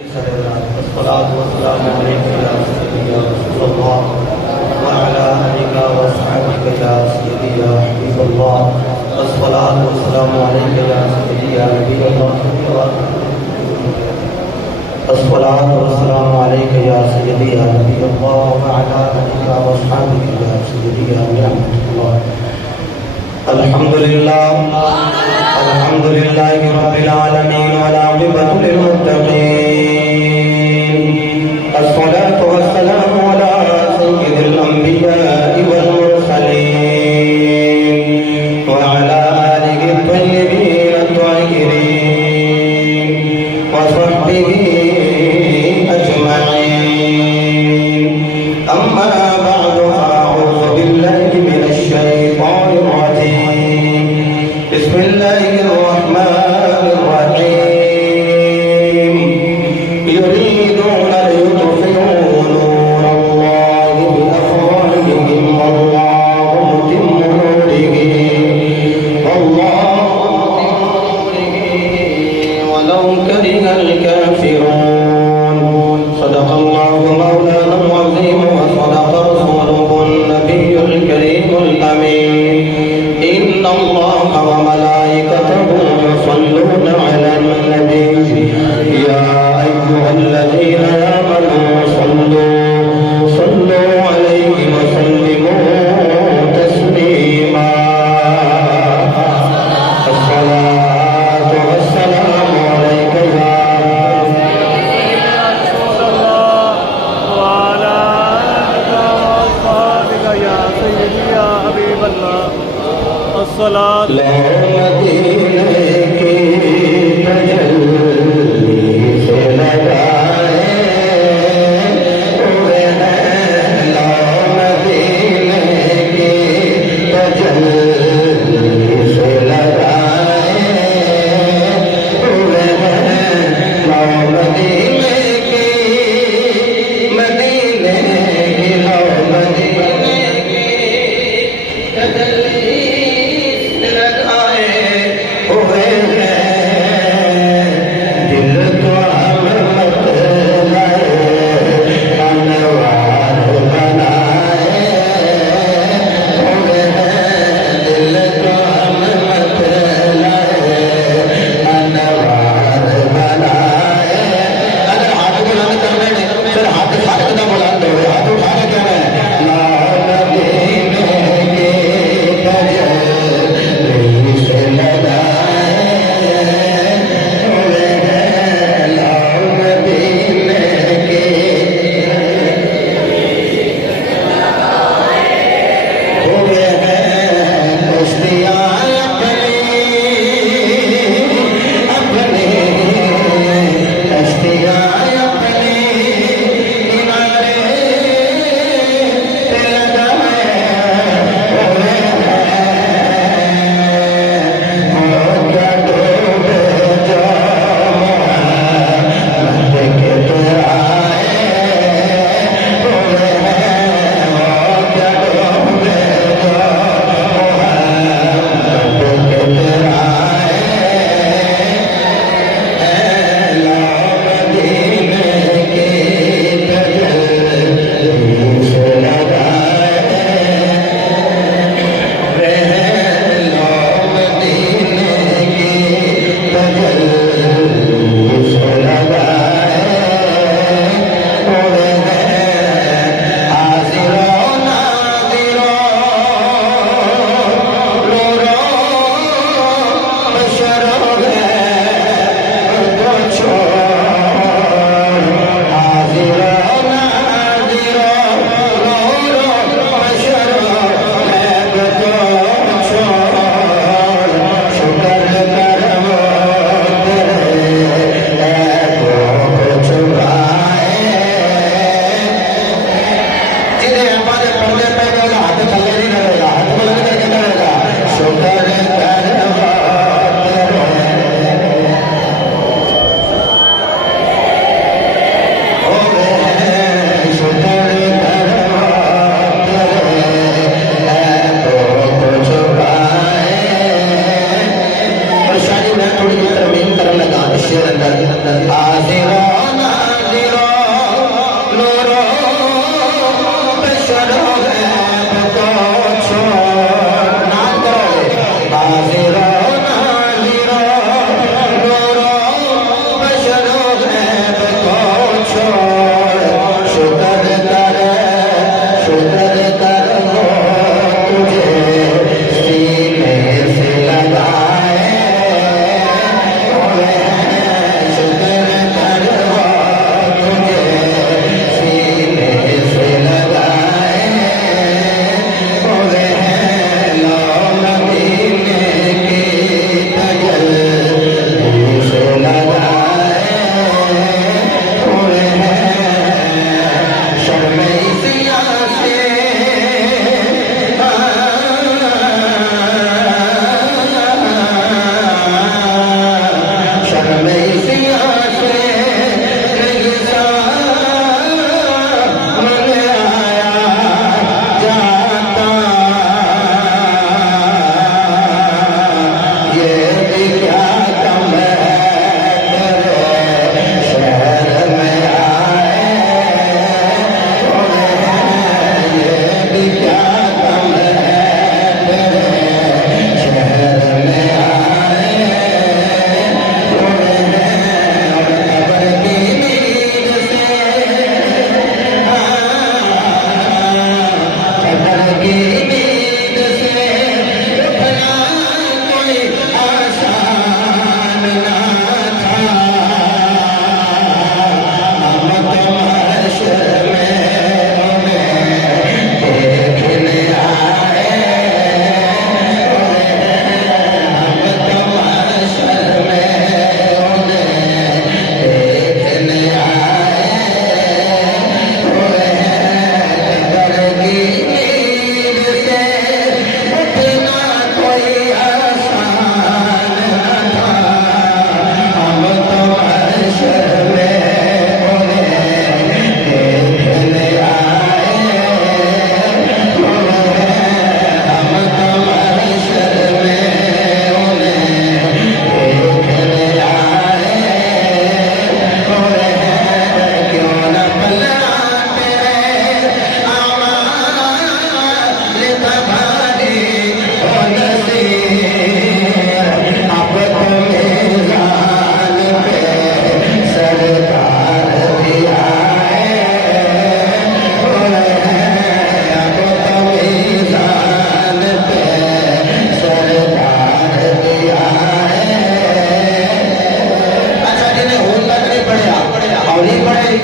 والصلاة والسلام عليك يا سيدي يا رسول الله وعلى آلك وأصحابك يا سيدي يا حبيب الله والصلاة والسلام عليك يا سيدي يا نبي الله الصلاة والسلام عليك يا سيدي يا نبي الله وعلى آلك وأصحابك يا سيدي يا نعمة الله. الحمد لله رب العالمين والعاقبة للمتقين. الصلاة والسلام على سيد الأنبياء والمرسلين وعلى آله الطيبين الطاهرين وصحبه أجمعين. أما بعد أعوذ بالله من الشيطان الرجيم. بسم الله الرحمن الرحيم.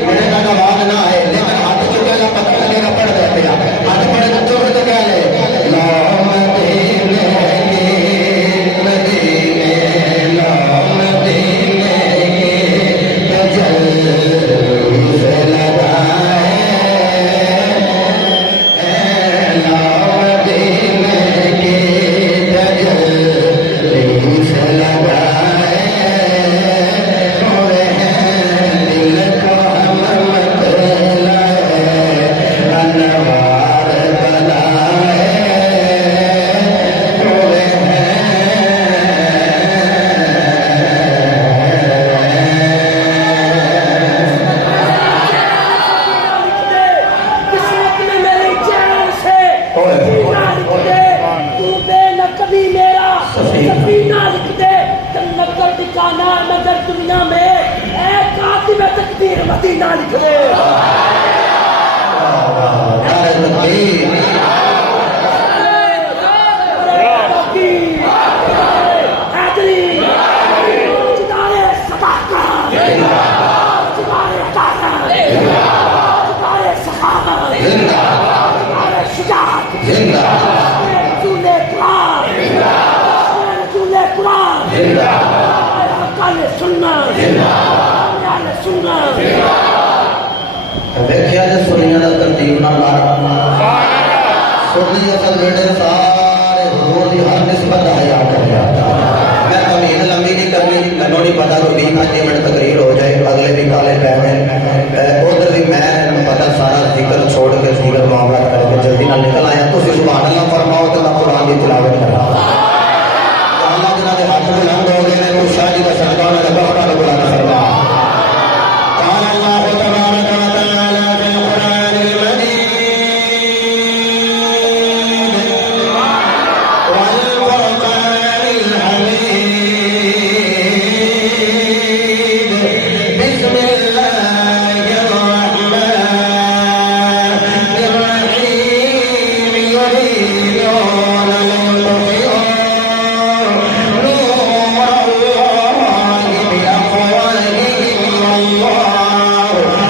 میرے تک آواز نہ آئے لیکن ہاتھ چکے گا پتہ لگے گا پڑھ دے پیا ہاتھ پڑھ کے چوک تو کیا لے لا مدینے کی مدینے لا مدینے کی تجلس لگائے لا مدینے کی تجلس لگائے ہوئے ہیں دل کو ہم مطلعے انوار بنائے ہوئے ہیں قسمت میں میری جان سے سفینہ لکھ دے تو بے نقبی میرا سفینہ لکھ دے جنت کا ٹھکانہ مگر دنیا میں اے کاتب تقدیر مدینہ لکھ دے حیدری جدارے صداقت جدارے طاقت جدارے سخاوت جدارے شجاعت رسول قرآن رسول قرآن اہل سنت اہل سنت ویکھیا تے سنیا دا ترتیب نال سنی اصل بیٹے سارے حضور دی ہر نسبت دا حیا کر رہا میں تمہید لمبی نہیں کرنی مینوں نہیں پتا کوئی 20-25 منٹ تقریر ہو جائے اگلے بھی کالے پہ ادھر بھی میں پتا سارا ذکر چھوڑ کے ذکر معاملات کر کے جلدی نہ نکل آیا تو سبحان اللہ فرماؤ تو میں قرآن کی تلاوت کرا اللہ جنہاں دے ہاتھ بلند ہو گئے میں شاہ جی کا صدقہ انہاں دے بخشا نو بلند فرما قال اللہ تبارک و تعالی فی القرآن المجید والفرقان الحمید بسم اللہ الرحمن الرحیم یریدون لیطفئوا نور اللہ بأفواہہم واللہ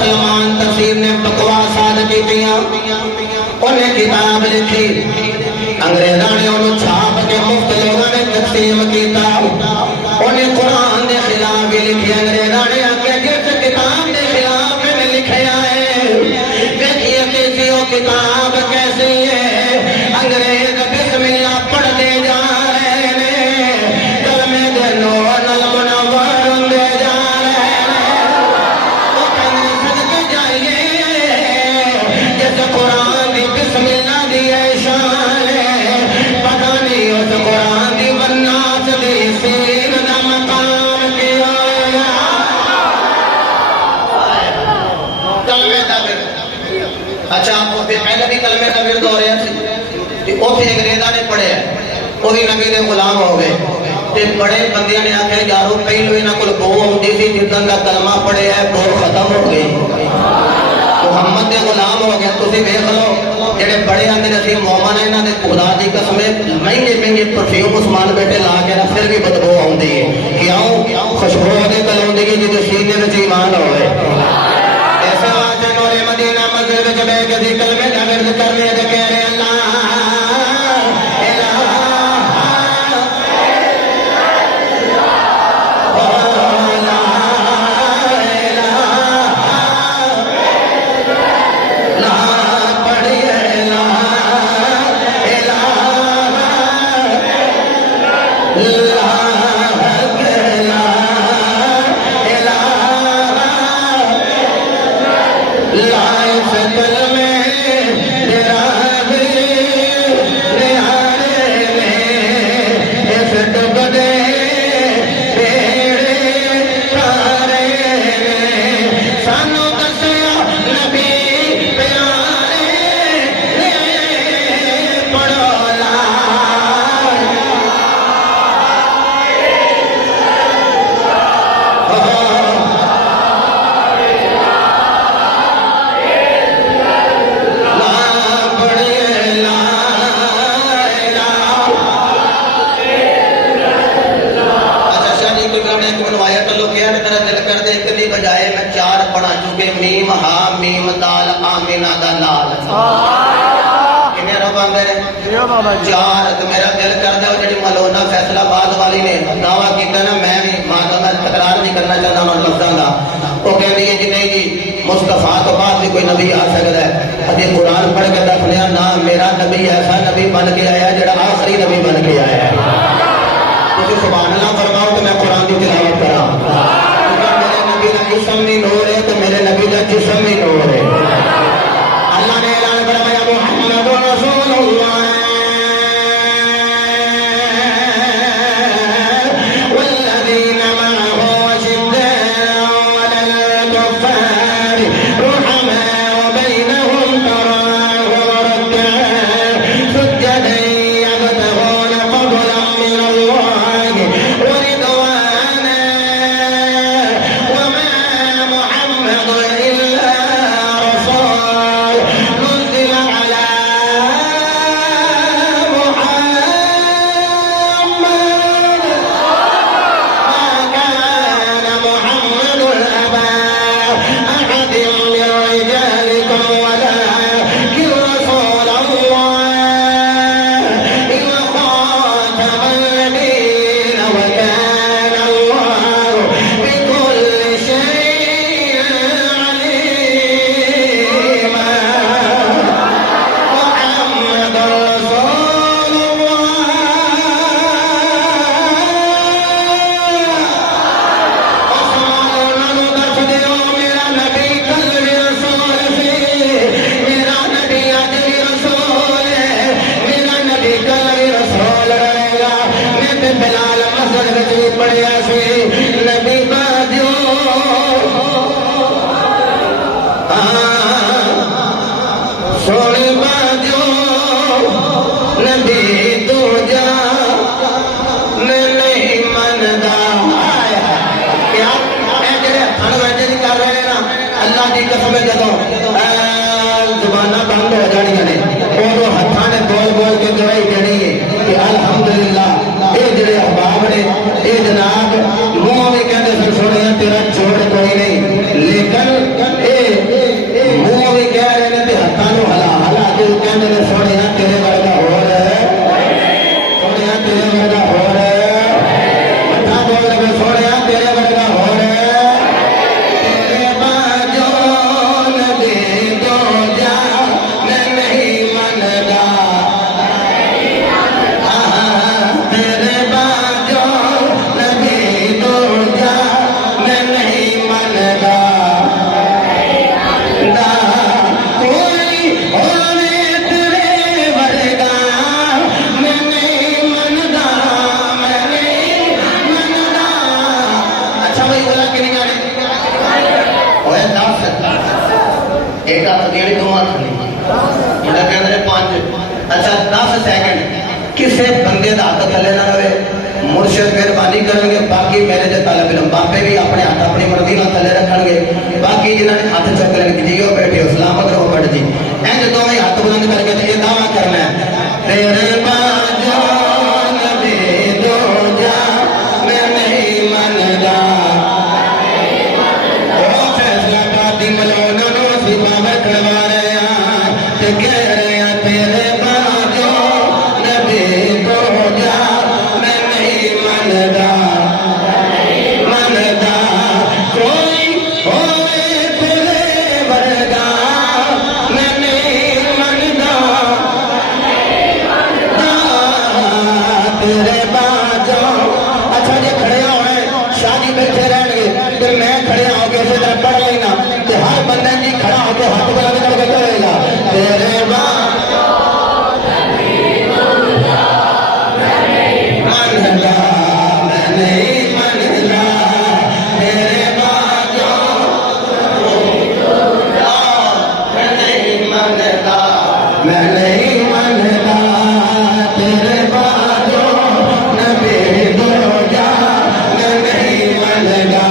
سلمان تفسیر نے بکواسات کی تیاں انہیں کتاب لکھی انگریزاں نے انہوں چھاپ کے مفت لوگوں نے تقسیم کیتا انہیں قرآن دے خلاف لکھی انگریزاں نے آکے جس کتاب دے خلاف میں لکھے آئے دیکھئے کسی وہ کتاب کیسی ہے انگریز بسم اللہ پڑھ دے جا رہے ہیں کلمے دے نور نل منور دے جا رہے ہیں وہ کہنے صدقے جائیے جس قرآن دی بسم اللہ دی شان ہے پتہ نہیں اس قرآن دی والناس دی سین دا مقام کیا کلمے دا اچھا وہ پہلے بھی کلمے کا ورد ہو رہا سی وہ بھی انگریزاں نے پڑھے وہ بھی نبی دے غلام ہو گئے تے بڑے بندیاں نے آخر یارو پہلو انہاں کول بو ہوندی سی جدن دا کلمہ پڑھے ہے بو ختم ہو گئی محمد دے غلام ہو گئے تسی دیکھ لو جڑے بڑے آندے نے اسی مومن ہیں انہاں دے خدا دی قسم مہنگے مہنگے پرفیوم عثمان بیٹے لا کے نا پھر بھی بدبو آندی ہے کیوں خوشبو دے کل ہوندی ہے جے سینے وچ ایمان ہوئے ایسا واسطے نور مدینہ مسجد وچ بیٹھ کے دی کلمے دا ورد کرنے تے کہہ رہے اللہ چار میرا دل کر دے جی ملونا فیصلہ آباد والی نے دعویٰ کیا نا میں بھی میں تکرار نہیں کرنا چاہتا ہوں لفظوں کا وہ کہہ رہی ہے جی نہیں جی مصطفیٰ تو بعد بھی کوئی نبی آ سکتا ہے ابھی قرآن پڑھ کے دکھ لیا نہ میرا نبی ایسا نبی بن کے آیا جڑا آخری نبی بن کے آیا ہے کچھ سبحان اللہ فرماؤ تو میں قرآن کی تلاوت کرا میرے نبی کا جسم بھی نور ہے تو میرے نبی کا جسم بھی نور ہے اللہ نے اعلان فرمایا محمد رسول اللہ جناب منہ بھی کہتے سن سونے تیرا چھوڑ کوئی نہیں لیکن کنیاں نے اوے 10 ایک ہاتھ دیڑی دو ہاتھ نہیں مڑا کہندے 5 اچھا 10 سیکنڈ کسے بندے دا ہاتھ تھلے نہ رہے مرشد مہربانی کریں گے باقی میرے دے طالب علم باپے بھی اپنے ہاتھ اپنی مرضی نہ تھلے رکھن گے باقی جنہاں نے ہاتھ چک لیں گے جیو بیٹھے ہو سلامت رہو بڑھ جی اینج دوویں ہاتھ بلند کر کے یہ دعویٰ کرنا ہے تیرے باجو نبی دو جا میں نہیں مندا او فیصلہ قاضی ملون نو سی باور کھڑوا رہے ہیں تے کہہ رہے ہیں تیرے باجو نبی دو جا میں نہیں مندا مندا کوئی ہوئے تیرے ورگا میں نہیں مندا تیرے باجو اچھا جی کھڑے ہوئے شاہ جی بیٹھے رہن گے تو میں کھڑے ہو کے اسی طرح پڑھ لینا تو ہر بندہ جی کھڑا ہو کے ہاتھ بلند کر کے کہے گا تیرے باجو مندا میں نہیں مندا تیرے باجو میں نہیں مندا میں نہیں مندا تیرے باجو نبی دو جا میں نہیں مندا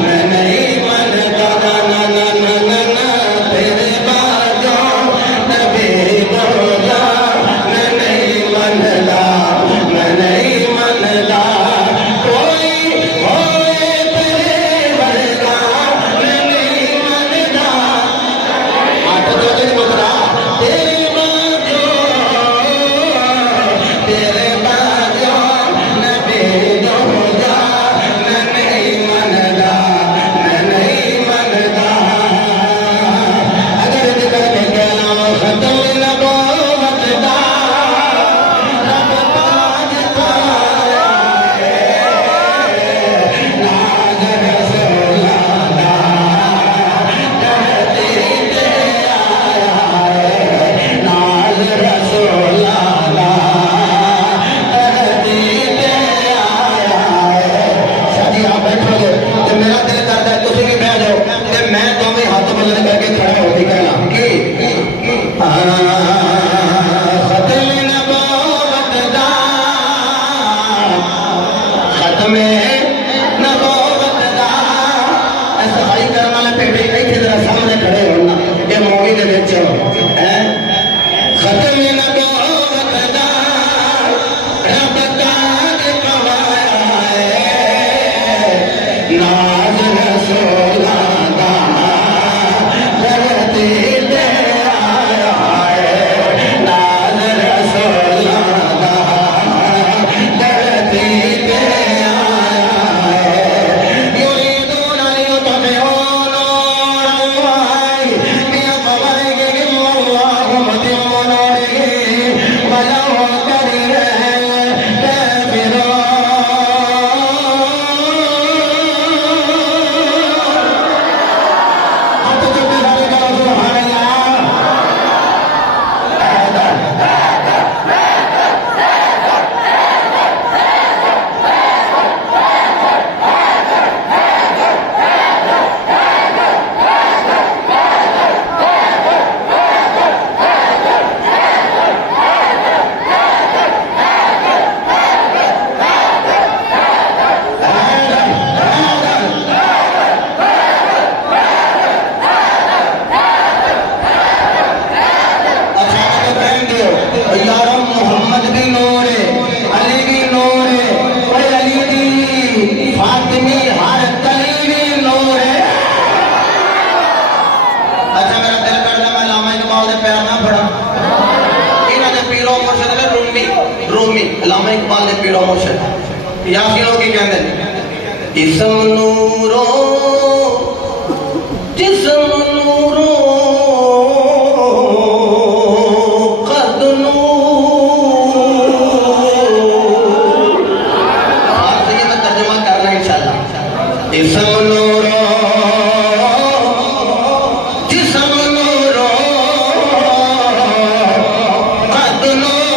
میں نہیں مندا نا نا نا نا نا تیرے باجو نبی دو جا میں نہیں مندا میں نہیں مندا کوئی ہوئے تیرے ورگا میں نہیں مندا ہاتھ جو دل مدرا تیرے باجو نبی دو جا میں نہیں مندا میں نہیں مندا اگر ذکر کے کلام ختم نبوت دا رب تاج پایا ناز رسول دا دھرتی تے آیا ناز رسول دا دھرتی تے آیا شادی آپ بیٹھو گے تو میرا دل کرتا ہے تسی بھی بیٹھ جاؤ کہ میں تمہیں ہاتھ بلند کر کے کھڑا ہو کے کہنا کہ ختم نبوت دا ختم نبوت دا صفائی کرنے والے پیٹے ایتھے ذرا سامنے کھڑے ہونا یہ مووی دے وچ ختم نبوت دا رب تاج پوایا ہے ناز رسول دا دھرتی تے آیا ہے ناز رسول دا دھرتی تے آیا ہے یریدون لیطفئوا نور اللہ بأفواہہم واللہ متم نورہ ولو کرہ الکافرون ہاتھ چکے سارے کرو سبحان اللہ یارم محمد بھی نور ہے علی بھی نور ہے اے علی دی فاطمی ہر کلی بھی نور ہے اچھا میرا دل کرتا میں علامہ اقبال دے پیار نہ پڑھا انہاں دے پیرو مرشد نے رومی علامہ اقبال دے پیرو مرشد یاسینوں کی کہندے اسم نورو جسم نورو قد نور آپ سے یہ میں ترجمہ کرنا انشاءاللہ اسم نورو جسم نورو قد نور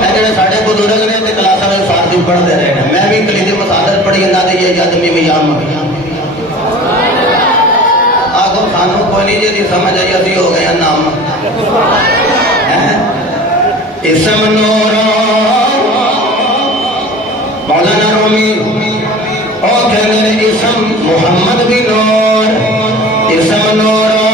میں جڑے ساڑھے بزرگ نے تے کلاسہ میں فارسی پڑھتے رہے میں بھی کلید مسادر پڑھی اللہ دے یہ یادمی میام آگو خانوں کوئی نہیں جی سمجھ آئی اسی ہو گیا نام اسم نورا مولانا رومی او کہنے اسم محمد بھی نور اسم نورا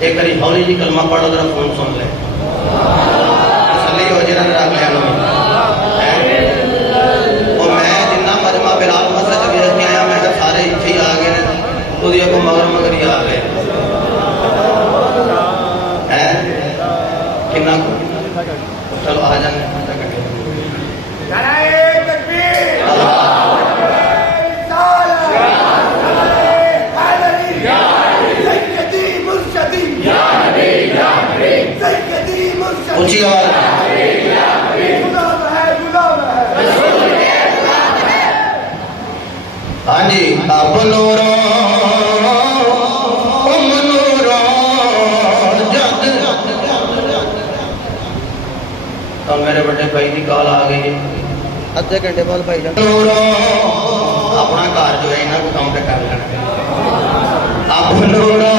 ایک کری ہولی جی کلمہ پڑھو ذرا فون سن لے تسلی ہو جی رکھ لیا اور میں جنہ مجمع بلال مسجد بھی رکھ آیا میں سارے اتھے ہی آ گئے خود یہ کو مگر ہی آ گئے کنہ کو چلو آ جانے اونچی آواز ہاں جی اب نورا ام نورا جد تو میرے بڑے بھائی کی کال آ گئی ادھے گھنٹے بعد بھائی جان نورا اپنا کار جو ہے انہاں کو کام پہ کر لینا اب نورا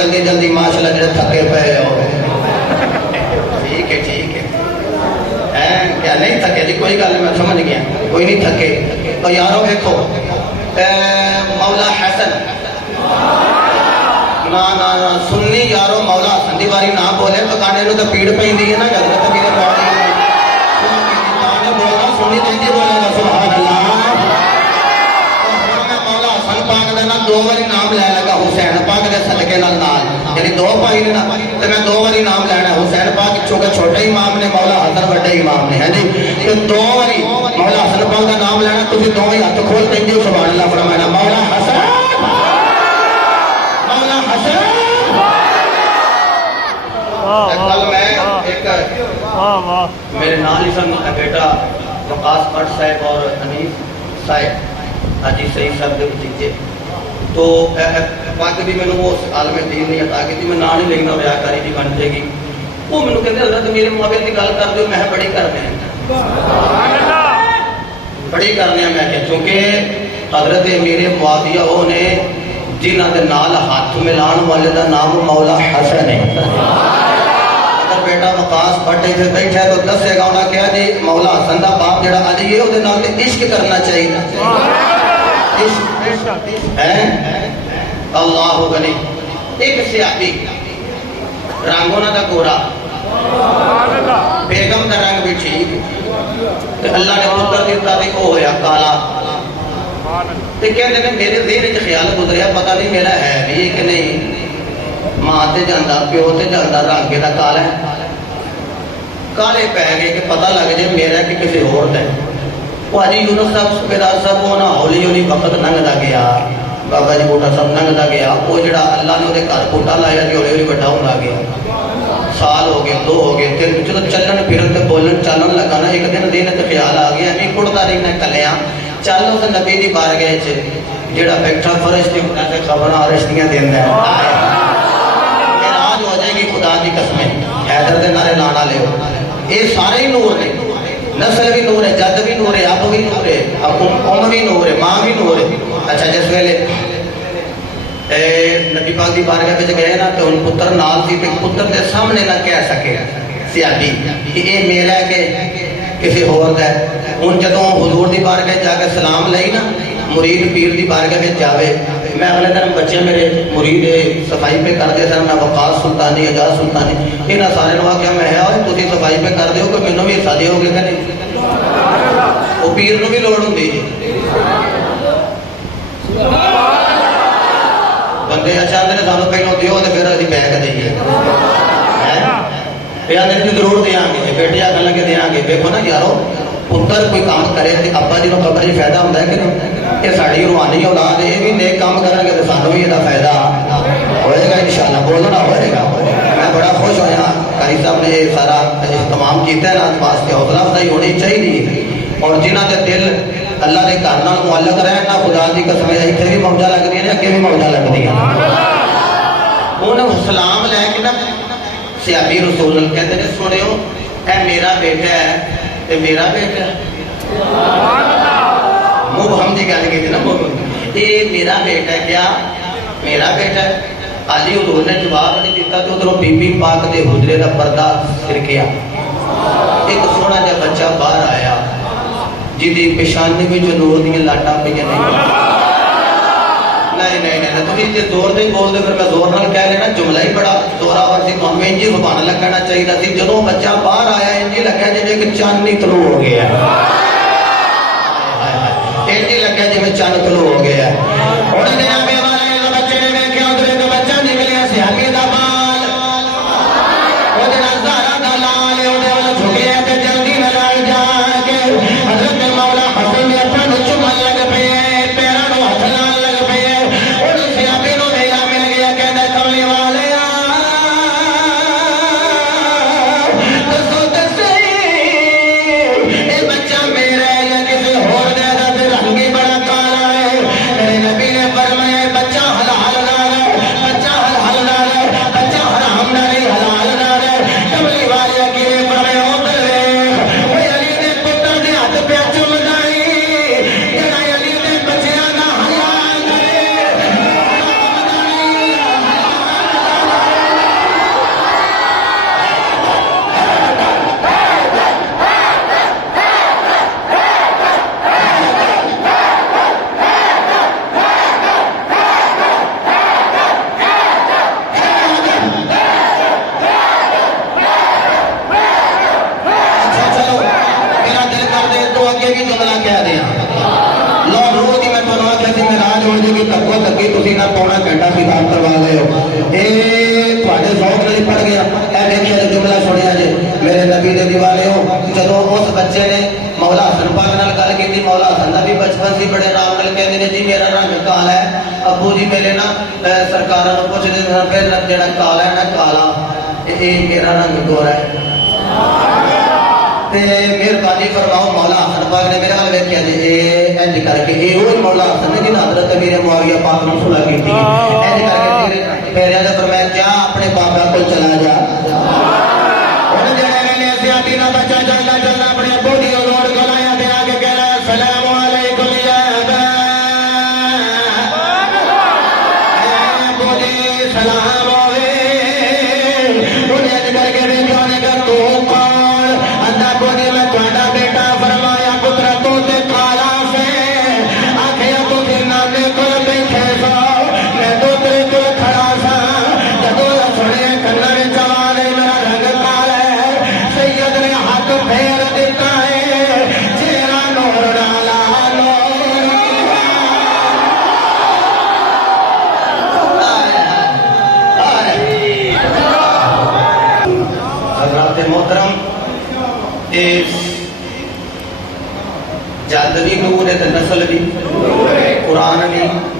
جلدی جلدی ماشاءاللہ جڑے تھکے پے ہو ٹھیک ہے کیا نہیں تھکے جی کوئی گل میں سمجھ گیا کوئی نہیں تھکے تو یارو دیکھو مولا حسن نا سنی یارو مولا حسن دی باری نہ بولے تو کانے نو تو پیڑ پیندی ہے نا جلدی تو میرے پاڑی کانے بولنا سنی دیندی بولے گا سبحان اللہ مولا حسن پاک دا نا دو باری نام لے لگا حسین پاک دے صدقے نال یعنی دو بھائی نے نا تو میں دو باری نام لینا حسین پاک چونکہ چھوٹے امام نے مولا حسن بڑے امام نے ہے جی تو دو باری مولا حسن پاک کا نام لینا تسی دو ہی ہاتھ کھول دیں گے سبحان اللہ فرمانا مولا حسن کل میں ایک میرے نال ہی سن بیٹا وقاص بٹ صاحب اور انیس صاحب حاجی سعید صاحب کے بھتیجے تو پاک بھی میں نے وہ عالم دین نہیں عطا کی تھی میں نام نہیں لکھنا ریاکاری جی بن جائے گی وہ میں نے کہتے حضرت میرے موبائل کی گل کر دو میں بڑی کرنے ہیں بڑی کرنے ہیں میں کہ چونکہ حضرت امیر معاویہ وہ نے جنہ دے نال ہاتھ ملان والے دا نام مولا حسن ہے. اگر بیٹا وقاص بٹے سے بیٹھا ہے تو دسے گا انہاں کہا جی مولا حسن دا باپ جڑا علی ہے وہ دے نال تے عشق کرنا چاہیے. عشق ہے اللہ غنی. ایک صحابی رنگ انہاں دا گورا بیگم دا رنگ بھی ٹھیک تے اللہ نے پتر دیتا تے او ہویا کالا. تے کہندے نے میرے ذہن وچ خیال گزریا پتہ نہیں میرا ہے بھی کہ نہیں. ماں تے جاندا پیو تے جاندا رنگ دا کالا ہے. کالے پہ گئے کہ پتہ لگ جائے میرا کہ کسی اور دا. وہ حاجی یونس صاحب سبیدار صاحب وہ نہ ہولی ہولی وقت لنگدا گیا. بابا جی بوٹا صاحب لنگدا گیا. وہ جڑا اللہ نے وہ گھر بوٹا لایا جی ہولی ہولی بڑا ہوندا گیا. سال ہو گئے 2 ہو گئے 3 جدو چلن پھرن تے بولن چالن لگا نا ایک دن دین تے خیال آ گیا نہیں کڑتا رہنا کلیاں چل اس نبی دی بارگاہ وچ جڑا بیٹھا فرش دی تے خبراں رشتیاں دیندا ہے. اعراض ہو جائے گی خدا دی قسم حیدر دے نعرے لانا لے. اے سارے ہی نور نے. نسل بھی نور ہے جد بھی نور ہے اب بھی نور ہے ام بھی نور ہے ماں بھی نور ہے. اچھا جس ویلے نبی پاک دی بارگاہ وچ گئے نا تے ان پتر نال سی تے پتر دے سامنے نہ کہہ سکے صحابی کہ اے میرا ہے کہ کسی اور دا ہے. ہن جدوں حضور دی بارگاہ جا کے سلام لئی نا مرید پیر دی بارگاہ وچ جاوے. میں اگلے دن بچے میرے مرید صفائی پہ کرتے سن نہ وقاص سلطانی اجاز سلطانی انہاں سارے نوں آکھیا میں ہے اوے تسی صفائی پہ کر دیو کہ مینوں بھی حصہ دیو گے کہ نہیں. او پیر نوں بھی لوڑ ہوندی بندے چاہتے ہیں سانو پہلو دیو تو پھر ابھی بیگ دئیے. پہ ضرور دیا گے بیٹے آگے لگے دیا گے. دیکھو نا یارو پتر کوئی کام کرے تو ابا جی کو خبر فائدہ ہوتا ہے کہ نہیں. یہ ساری روحانی اولاد یہ بھی نیک کام کریں گے تو سانو بھی یہ فائدہ ہوئے گا انشاءاللہ. بولنا ہوئے گا. میں بڑا خوش ہوا قاری صاحب نے یہ سارا اہتمام کیا ہے نا واسطے حوصلہ افزائی ہونی چاہیے. اور جنہ کے دل اللہ کے گھر نال معلق رہن نہ خدا دی قسم اتنے بھی موجہ لگتی ہیں اگے بھی موجہ لگتی ہیں. انہوں سلام لے کے نا صحابی رسول کہتے ہیں سنو اے میرا بیٹا ہے اے میرا بیٹا ہے. مبہم دی گل کی تھی نا مبہم یہ میرا بیٹا ہے کیا میرا بیٹا ہے. علی حضور نے جواب نہیں دیتا تو ادھروں بی بی پاک دے حجرے دا پردہ سرکیا. ایک سونا جا بچہ باہر آیا جی پیشانی میں جو نور دیا لاٹاں پہ نہیں تم یہ زور دے بول دے پھر میں زور نال کہہ لینا جملہ ہی بڑا زوراور سی. تمہیں انجی زبان لگنا چاہیے سی. جدوں بچہ باہر آیا انجی لگا جی ایک چاند نہیں طلوع ہو گیا. انجی لگا جی میں چاند طلوع ہو گیا. انہوں نے آگے والے بچے نے ویکھیا ادھر ایک بچہ نکلیا صحابی دا بال وہ جڑا زہرا دا لال اودے ول جھکیا تے جلدی نال جا کے حضرت مولا حسن نے اپنا چومن لگ پئے پیراں نوں ہتھ لال لگ پئے. انہوں صحابی نوں میرا مل گیا کہندا کملی والے دسو تے صحیح اے بچہ میرا ہے یا کسی ہور دا ہے تے رنگ ہی بڑا کالا ہے. میرے نبی نے فرمایا بچہ حلال نال ہے بچہ حلال نال ہے بچہ حرام نال نہیں حلال نال ہے. کملی والے کی فرمایا ادھر ویکھ اوے علی دے پتر دے ہاتھ پہ چومدائی جڑا علی دے بچیاں دا حلال کرے چلو میرا دل کر دے تو اگے بھی جملہ کہہ دیا. لو روح دی میں تمہیں آخیا سی میراج ہو جائے گی تکو تکی تھی نہ پونا گھنٹہ خطاب کروا لے ہو. یہ تھوڑے ذوق نہیں پڑ گیا. اے دیکھیے جملہ سنیا جی میرے نبی دے دیوانے ہو. جدوں اس بچے نے مولا حسن پاک نال گل کی مولا حسن دا بھی بچپن سی بڑے آرام نال کہندے نے جی میرا رنگ کالا ہے. ابو جی میرے نا سرکاراں نوں پوچھدے سن پھر جڑا کالا ہے نا کالا اے میرا رنگ گورا ہے. مہربانی فرماؤ مولا حسن پاک نے میرے وال ویکھیا جی انج کر کے یہ وہی مولا حسن نے جن حضرت امیر معاویہ پاک نے صلح کی تھی. انج کر کے تیرے پیرے نے فرمایا جا اپنے بابا کو چلا جا. ہن جڑے ویلے صحابی دا بچہ جلدا جلدا اپنے ابو دی حضور کو لایا تے آ کے کہہ رہا السلام علیکم یا ابا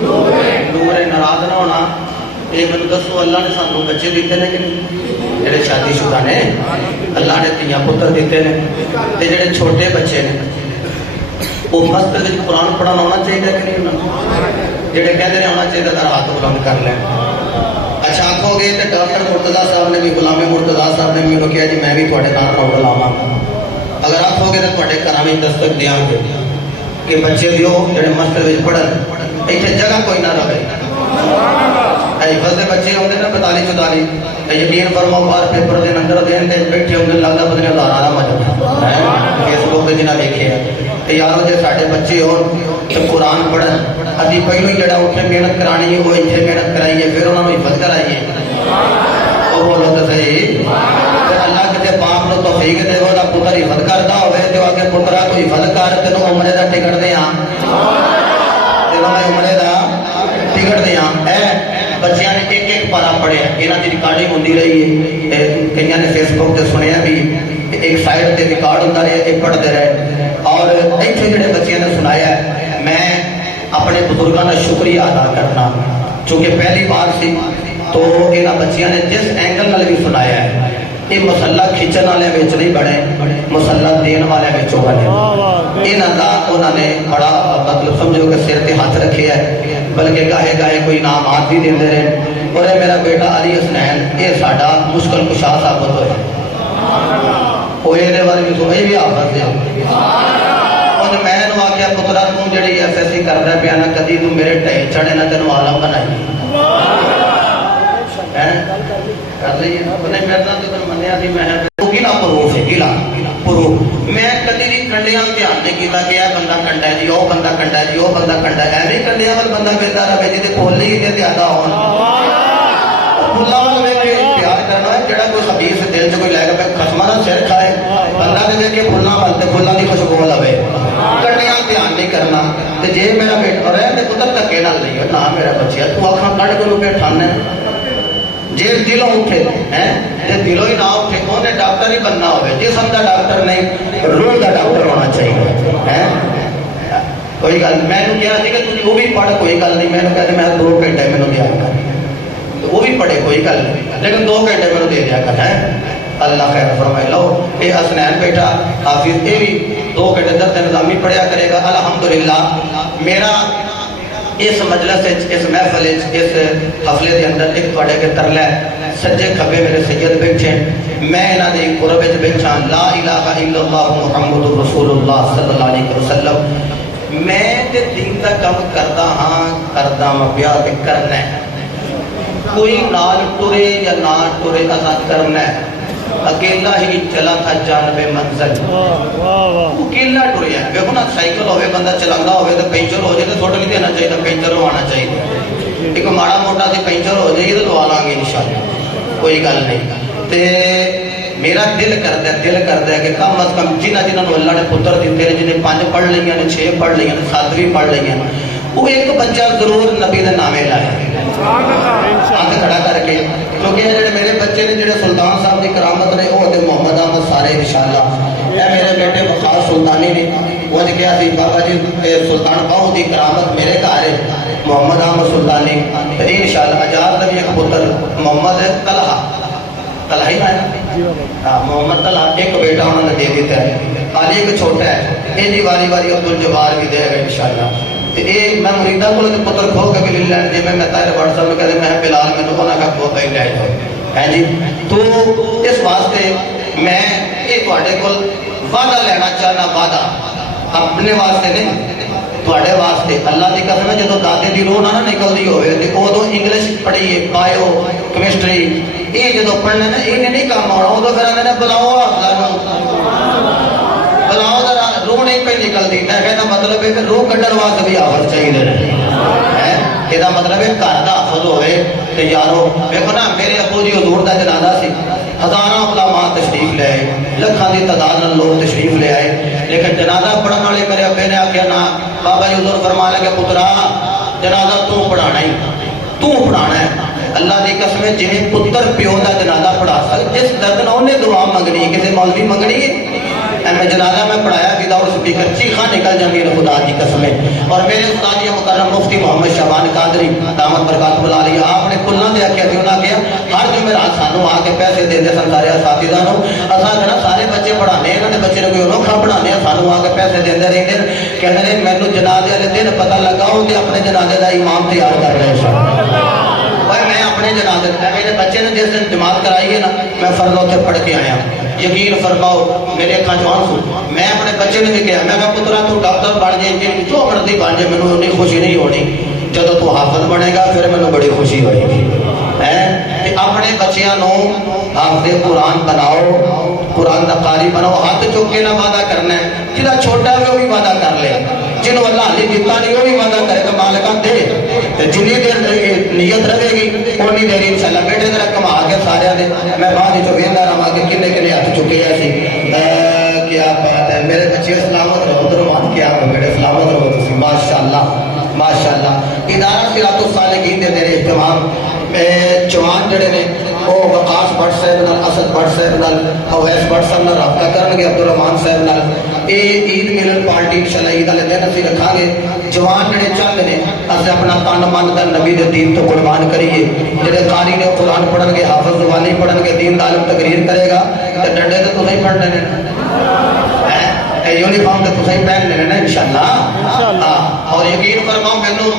نور ناراض نہ ہونا. یہ مجھے دسو اللہ نے سانو بچے دیتے ہیں کہ نہیں؟ جڑے شادی شدہ نے اللہ نے دھیاں پتر دیتے ہیں. تے جڑے چھوٹے بچے نے وہ مسجد میں قرآن پڑھنا ہونا چاہیے کہ نہیں ہونا؟ جڑے کہتے ہیں ہونا چاہیے تو ہاتھ بلند کر لیں. اچھا آنکھو گے تو ڈاکٹر مرتضیٰ صاحب نے بھی غلام مرتضیٰ صاحب نے بھی کہا جی میں بھی تھوڑے نال راؤنڈ لاواں. اگر آنکھو گے تو تھوڑے گھراں وچ دستک دیاں گے کہ بچے دیو جڑے مسجد وچ پڑھن. ایتھے جگہ کوئی نہ رہے. حفظ دے بچے ہوندے نا 42 44 یقین فرماؤ باہر پیپر دے اندر دین تے بیٹھے ہوندے لگدا پتہ نہیں ہزاراں دا مجمع ہے فیس بک تے جنہاں ویکھیا تے یارو جے ساڈے بچے ہون تے قرآن پڑھن ابھی پہلو ہی جڑا اٹھے محنت کرانی ہے وہ ایتھے محنت کرائیے پھر انہاں نوں حفظ کرائیے. او بولو تے صحیح. تے اللہ کتے باپ نوں توفیق دے وہ دا پتر حفظ کردا ہوے تے اگے پترا تو حفظ کر تینوں عمرے دا ٹکٹ دیاں تینوں میں عمرے دا ٹکٹ دیاں. اے بچیاں نے ایک پارا پڑھیا یہاں کی ریکارڈنگ ہوتی رہی ہے. کئی نے فیس بک سے سنیا بھی ایک سائڈ سے ریکارڈ ہوتا رہا ایک پڑھتے رہے. اور اتنے جڑے بچیاں نے سنایا ہے میں اپنے بزرگوں کا شکریہ ادا کرنا چونکہ پہلی بار سی تو یہاں بچیاں نے جس اینگل نال بھی سنایا ہے یہ مسلح کھچن والے نہیں بنے مسلح دین والے بنے. یہاں کا انہوں نے بڑا مطلب سمجھو کہ سر تے ہاتھ رکھے ہے بلکہ گاہے گاہے کوئی انعامات بھی دے رہے. اور یہ میرا بیٹا علی حسنین یہ ساڈا مشکل کشا ثابت ہوئے وہ یہ بارے بھی سو یہ بھی حافظ ہے. اور میں نے آخیا پترا تم جڑی ایس ایس سی کرتا پیا نا کدی تو میرے ٹے چڑھے نہ تینوں عالم بنائی کر لیے نہیں میرا تو منیا سی میں گلا پروف ہے گلا پروف میں کدی بھی کنڈیاں دھیان نہیں کیتا کہ یہ بندہ کنڈا ہے جی وہ بندہ کنڈا ہے جی وہ بندہ کنڈا ہے ایویں کنڈیاں وال بندہ پھردا رہے جی پھول ہی تے زیادہ ہون پھلاں وال ویکھ کے پیار کرنا ہے جڑا کوئی خبیث دل چ کوئی لے کے خصماں دا سر کھائے بندہ تے ویکھ کے پھلاں وال تے پھلاں دی خوشبو لوے کنڈیاں دھیان نہیں کرنا. تے جے میرا بیٹا رہے تے پتر دھکے نال نہیں نہ میرا بچہ تو اکھاں کڈ کے لوکے ٹھانے جی دلوں اٹھے جی دلوں ہی نہ اٹھے انہیں ڈاکٹر ہی بننا ہوئے جسم کا ڈاکٹر نہیں روح کا ڈاکٹر ہونا چاہیے. کوئی گل میں نے کہا کہ تھی وہ بھی پڑھ کوئی گل نہیں میں نے کہا میں 2 گھنٹے میرے دیا کر وہ بھی پڑھے کوئی گل نہیں لیکن 2 گھنٹے میرے دے دیا کر ہے. اللہ خیر فرمائے لو یہ حسنین بیٹا حافظ یہ بھی 2 گھنٹے 10 نظامی پڑھیا کرے گا. الحمدللہ میرا اس مجلس اس محفل اس حفلے کے اندر ایک تھوڑے کے ترلا ہے سجے کھبے میرے سید بیٹھے میں انہاں دی قرب وچ بیٹھا لا الہ الا اللہ محمد رسول اللہ صلی اللہ علیہ وسلم. میں تے دین دا کم کردا ہاں پیا تے کرنا ہے کوئی نال ٹرے یا نہ ٹرے اساں کرنا ہے. اکیلا ہی چلا تھا جانب منزل اکیلا ٹریا دیکھو نا سائیکل ہوئے بندہ چلانا ہوئے تو پینچر ہو جائے تو تھوڑا نہیں دینا چاہیے پینچر لوانا چاہیے. ایک ماڑا موٹا سے پینچر ہو جائے تو لوا لیں گے انشاءاللہ کوئی گل نہیں. تے میرا دل کرتا ہے کہ کم از کم جنہوں نے اللہ نے پتر دیتے ہیں جنہیں 5 پڑھ لیا نے 6 پڑھ لیا نے 7 بھی پڑھ لیا وہ ایک بچہ ضرور نبی دے نامے لائے ہاتھ کھڑا کر کے کیونکہ یہ میرے بچے نے جڑے سلطان صاحب کی کرامت نے وہ محمد احمد سارے انشاءاللہ اے میرے بیٹے وقاص سلطانی نے وہ کیا سی بابا جی سلطان باہو کی کرامت میرے گھر ہے محمد احمد سلطانی انشاءاللہ اجاز نبی ایک پتر محمد طلحہ ہی نا محمد طلحہ ایک بیٹا انہوں نے دے دیتا ہے علی ایک چھوٹا ہے یہ جی واری واری عبدالجبار بھی دے گا انشاءاللہ. میں مریدہ کو پتر کھو کے بھی لے جی میں تارے واٹس ایپ میں کہتے میں بلال میں تو کا کھو کے لے جاؤ ہے جی. تو اس واسطے میں یہ تھوڑے کو وعدہ لینا چاہنا وعدہ اپنے واسطے نہیں تھوڑے واسطے اللہ کی قسم ہے جدو دادے کی روح نہ نکلتی ہوئے تو ادو انگلش پڑھیے بایو کیمسٹری یہ جدو پڑھنے نا یہ نہیں کام آنا ادو پھر آدھے بلاؤ بلاؤ ذرا روح نہیں پہ نکلتی میں کہنا مطلب ہے کہ روح کٹر واسطے بھی آفت چاہیے یہ مطلب ہے گھر کا حفظ ہوئے کہ یارو دیکھو نا میرے ابو جی حضور کا جنازہ سی ہزاراں علماء تشریف لے آئے لکھاں دی تعداد نال لوگ تشریف لے آئے لیکن جنازہ پڑھن والے میرے ابے نے آخیا نا بابا جی حضور فرما لگے پترا جنازہ تو پڑھانا ہی تو پڑھانا ہے. اللہ دی قسم ہے جویں پتر پیو دا جنازہ پڑھا سکے جس درد نال انہیں دعا منگنی کسی مولوی منگنی ہے میں جنازہ میں پڑھایا وداؤٹ سپیکر چیخاں نکل جاندی ہے خدا دی قسم ہے. اور میرے استاد مکرم مفتی محمد شعبان قادری دامت برکات بلا رہی آپ نے کلنا دیا کیا کیوں نہ کیا ہر جمعرات سانوں آ کے پیسے دے دے سن سارے اساتذہ نو اساں کہنا سارے بچے پڑھانے انہاں دے بچے نے کوئی انوکھا پڑھانے سانوں آ کے پیسے دے رہے ہیں کہتے ہیں مینوں جنازے والے دن پتہ لگا ہوں کہ اپنے جنازے دا امام تیار کر رہے ہیں. میں اپنے جنازے میرے بچے نے جس دن جماعت کرائی ہے نا میں فرض اتنے پڑھ کے آیا یقین فرماؤ میرے اکھاں چ آنسو میں اپنے بچے نے بھی کہا میں کہا پترا تو ڈاکٹر بن جائے جو مرضی بن جائے مینوں اتنی خوشی نہیں ہونی جب تو حافظ بنے گا پھر مینوں بڑی خوشی ہوئے گی. اپنے بچیاں نو حافظ قرآن بناؤ قرآن دا قاری بناؤ ہاتھ چک کے نہ وعدہ کرنا ہے جہاں چھوٹا ہے وہ بھی وعدہ کر لے جنہوں اللہ علی دیتا نہیں وہ بھی وعدہ کرے گا مالکہ دے جنہی دیر نیت رہے گی اونی دیر انشاءاللہ بیٹے ذرا کما کے سارے دے میں بعد جو ویندا رہا کہ کنے کنے ہاتھ چکے ایسی کیا بات ہے میرے بچے سلامت رہو درمان کیا ہو بیٹے سلامت رہو تسی ماشاءاللہ ماشاءاللہ. ادارہ صراط الصالحین دے میرے اہتمام جوان جڑے نے وہ وقاص بٹ صاحب نال اسد بٹ صاحب نال اویس بٹ صاحب نال رابطہ کرن گے عبدالرحمان صاحب نال اے عید ملن پارٹی انشاءاللہ عید والے دن اسی رکھا گے. جوان جڑے چاہتے نے اسے اپنا تن من دن نبی دے دین تو قربان کریے جڑے قاری نے قرآن پڑھن گے حافظ زبانی پڑھن گے دین دا عالم تقریر کرے گا تے ڈنڈے تے تو نہیں پڑھنے نے یونیفارم تے تو نہیں پہننے نے انشاءاللہ. اور یقین فرماؤ مینوں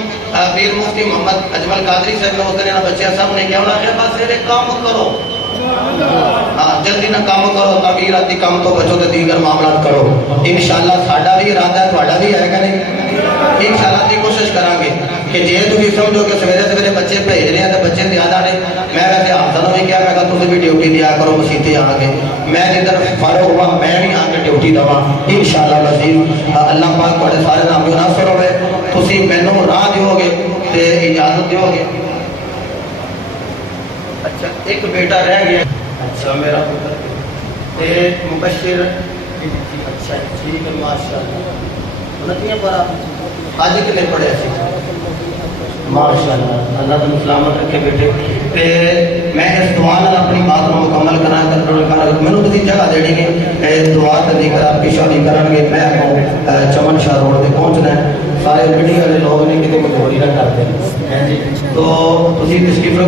پیر مفتی محمد اجمل قادری صاحب نے وکرے بچے سب نے کیا ہونا ہے بس یہ کام کرو جلدی نہ کام کرو تعمیراتی کام تو بچوں کے دیگر معاملات کرو انشاءاللہ. ساڈا بھی ارادہ ہے تھوڑا بھی ہے کہ نہیں انشاءاللہ دی کوشش کریں گے کہ جے تسی سمجھو کہ سویرے سویرے بچے بھیج رہے ہیں تو بچے زیادہ نے میں ویسے حافظ نے کیا میں کہا تسی بھی ڈیوٹی دیا کرو مسیتے آ کے میں جدھر فارغ ہوا میں بھی آ کے ڈیوٹی دوا انشاءاللہ العزیز. اللہ پاک تھوڑے سارے نام جو ناصر ہوئے تسی مینوں راہ دیو گے تے اجازت دیو گے. اچھا ایک بیٹا رہ گیا اچھا میرا تے مبشر اچھا ٹھیک ہے ماشاءاللہ نتیاں پڑھا آج کنے پڑھے سی ماشاءاللہ اللہ تم سلامت رکھے بیٹے تے میں اس دعا نال اپنی بات کو مکمل کرنا مینوں تسی جگہ دینی ہے دعا تے نہیں کرا پیشہ نہیں کرن گے میں کو چمن شاہ روڈ تے پہنچنا ہے سارے میڈیا والے لوگ نے کتے مجبوری نہ کرتے ہیں تو تسی تشریف